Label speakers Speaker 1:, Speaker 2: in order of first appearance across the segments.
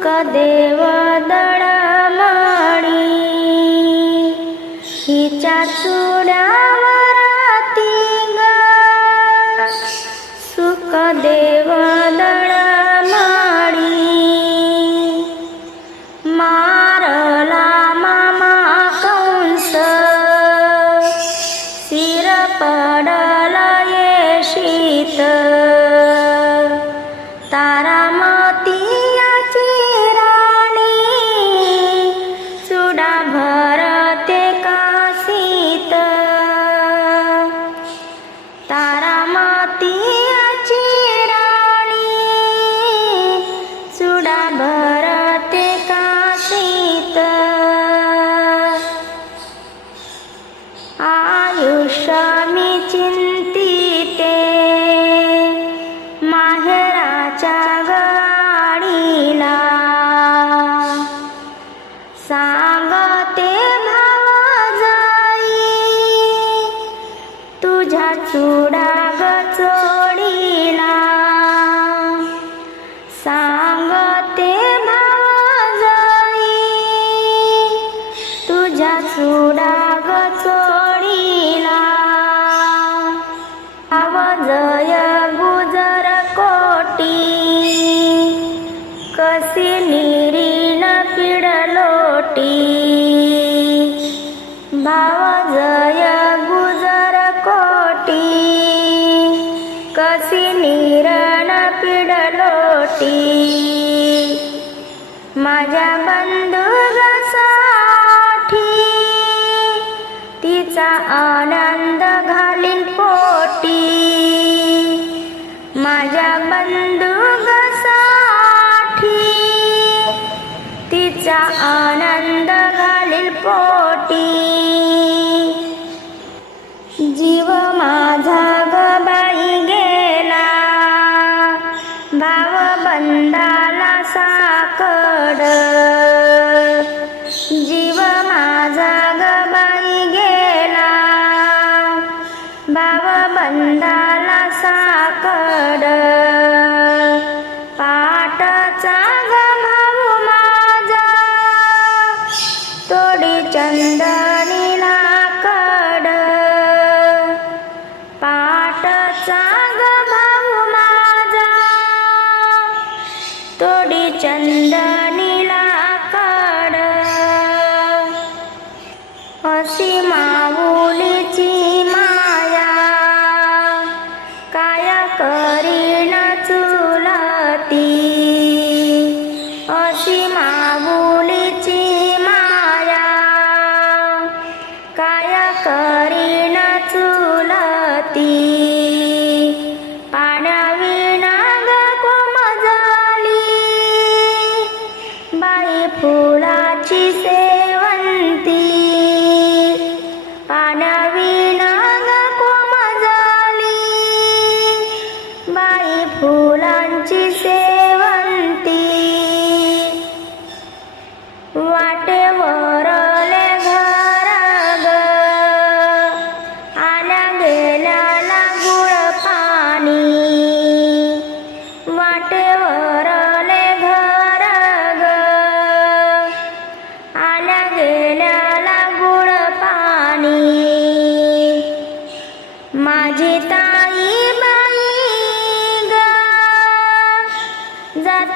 Speaker 1: सुख देव दळमळी? हिच्या चुड्यावर ती सुख देवा आयुष्य पिडलोटी माझ्या बंधुरासाठी तिचा आनंद घालीन पोटी. माझ्या बंधुसाठी तिचा आनंद घालील पोटी. जीव माझा बंधाला साकड. पाटचा भाऊ माझा. तोडी चंदनीला कड पाटचा भाऊ माझा. तोडी चंदनीला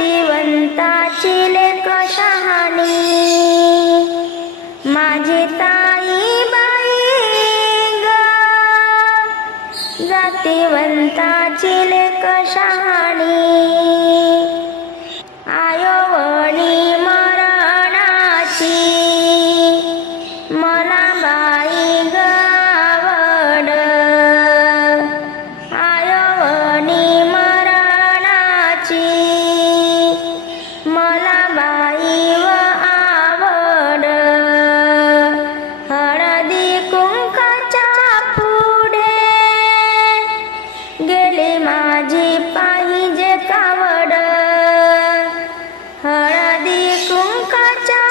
Speaker 1: पतिवंताची लेख शहाणी. माझी ताई बाई ग. जातीवंताची लेख शहाणी. आयोवणी কাঁচা